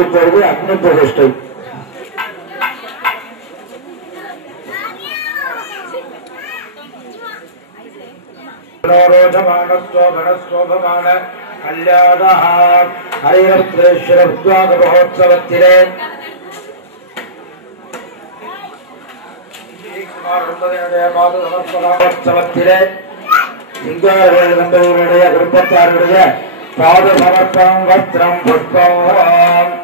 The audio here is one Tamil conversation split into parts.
இப்பொழுது அக்னி பிரதிஷ்டை. ோபமான ஹரிஹரேஸ்வர உத்வாக மகோத்சவத்திலே மகோத்சவத்திலே சிங்காரவேல் நம்பர்களுடைய குடும்பத்தாருடைய பாத சமர்ப்பம் வஸ்திரம் புஷ்பம்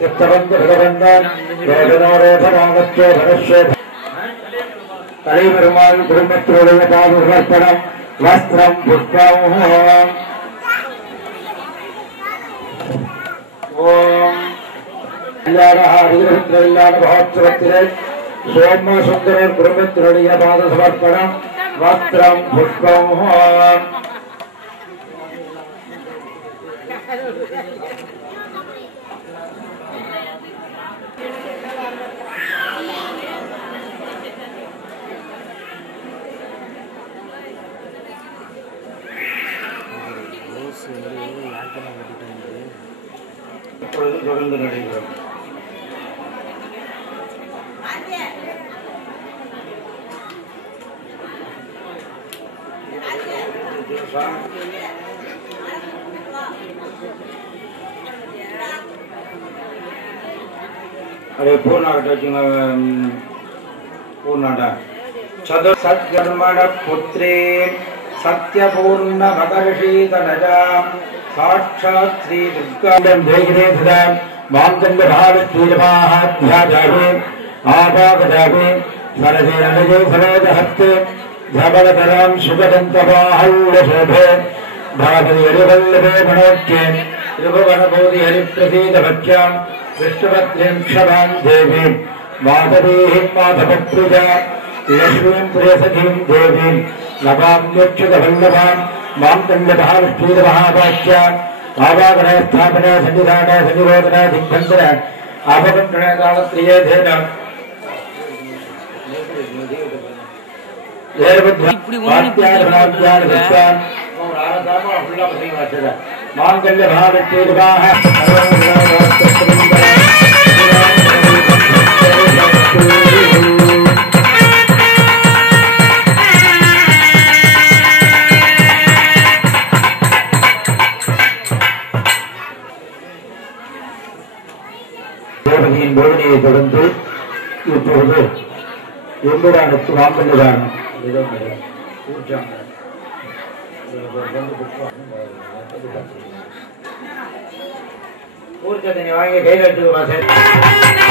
சித்தவந்த பகவந்தன் வேதனோரோதராகத்தோ தனஸ்வே தலைவருமாள் குடும்பத்தினுடைய பாத சமர்ப்பணம் வஸ்திரம் புஷ்பம் ஓம் ஹரிஹரேஸ்வர மகோத்சவத்திலே சோம சுந்தரர் குடும்பத்தினுடைய பாத சமர்ப்பணம் வஸ்திரம் புஷ்பம் இப்பொழுது தொடர்ந்து நடைபெறும். अरे पूर्णाटा चतुर सत्कर्मण पुत्रे सत्यपूर्ण मकर्षीतनजा साक्षात् श्री दुर्गां देहिने सदा मांगल्य भावश्रीरमाहाध्याजावे आपागजावे सरसेनजय सरोजहस्ते धवलतरां शुभदन्तवाहल्यशोभे भागवति हरिवल्लभे मनोज्ञे त्रिभुवनबोधि हरिप्रसीदभक्ष्यां विष्णुपत्नीं क्षमां देवीं माधवीं माधवप्रिया लक्ष्मीं प्रियसखीं देवीं नवाम्यक्षुतवल्लभां मांगल्यभावश्रीरमहाभाष्या आवागना स्थापना सन्निधाना सन्निरोधना दिग्बन्धना अपकण्ठना कालत्रियेधेन मांगल्य भाव தேவதையின் போதனையை தொடர்ந்து இப்பொழுது எம்புரானுக்கு மாங்கல்யதானம் ஊர்ச்சனை வாங்கி கையில் எடுத்துக்கோ.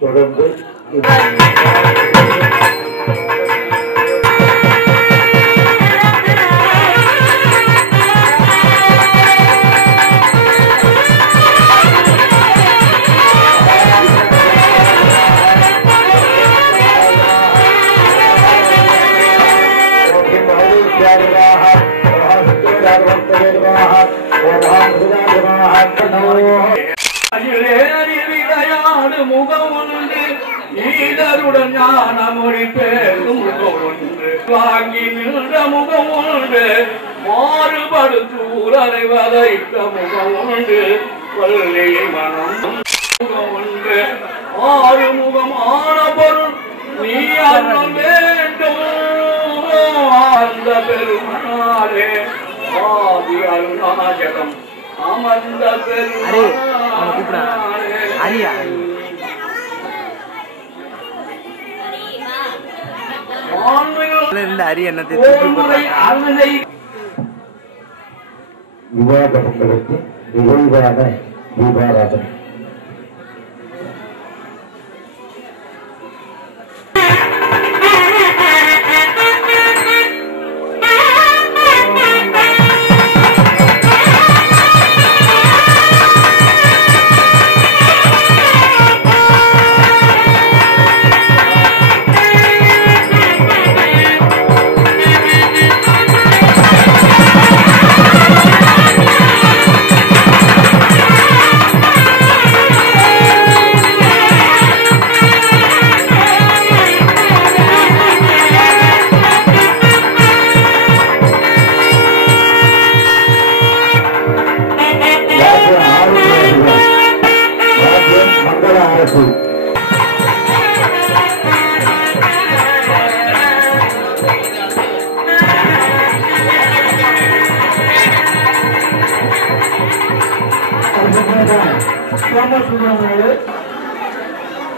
தொடர்ந்து முகமுண்டு நீதருடன் ஞான மொழி பேரும் முகமுண்டு வாங்கி நின்ற முகமுண்டு மாறுபடுத்தூரரை வதைத்த முகமுண்டு கொள்ளை மனம் முகமுண்டு ஆறுமுகமான பொருள் நீ அருள் வேண்டும் அந்த பெருமாளே ஆதி அருணாச்சலம் அமர்ந்த விவாதங்களுக்கு விரைவான தீபாராதனை.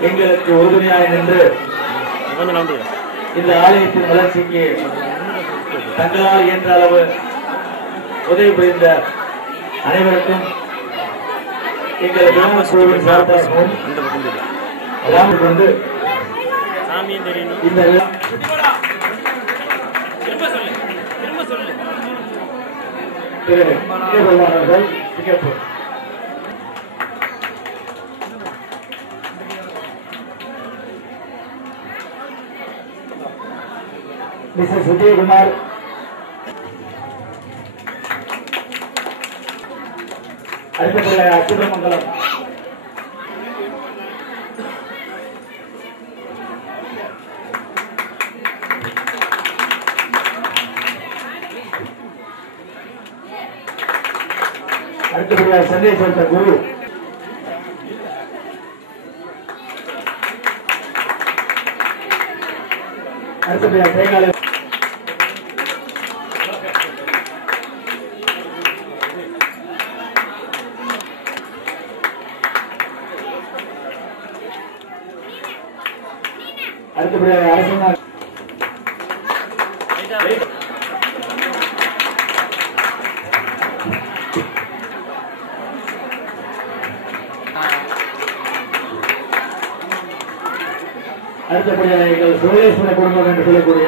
எங்களுக்கு உறுதுணையாக நின்று இந்த ஆலயத்தின் வளர்ச்சிக்கு தங்களால் இயன்ற அளவு உதவி புரிந்த அனைவருக்கும் எங்கள் கிராம குழுவின் சார்பாகவும் கிராமத்துக்கு வந்து இந்த மிஸ்டர் சுஜயகுமார் அடுத்த அச்சுதமங்கலம் அடுத்தபடியாக சென்னை சேர்ந்த குரு அடுத்தபடியாக தேங்காய் அடுத்தபடியாக அரசு அடுத்தபடியாக எங்கள் சுரேஸ்வர குடும்பம் என்று சொல்லக்கூடிய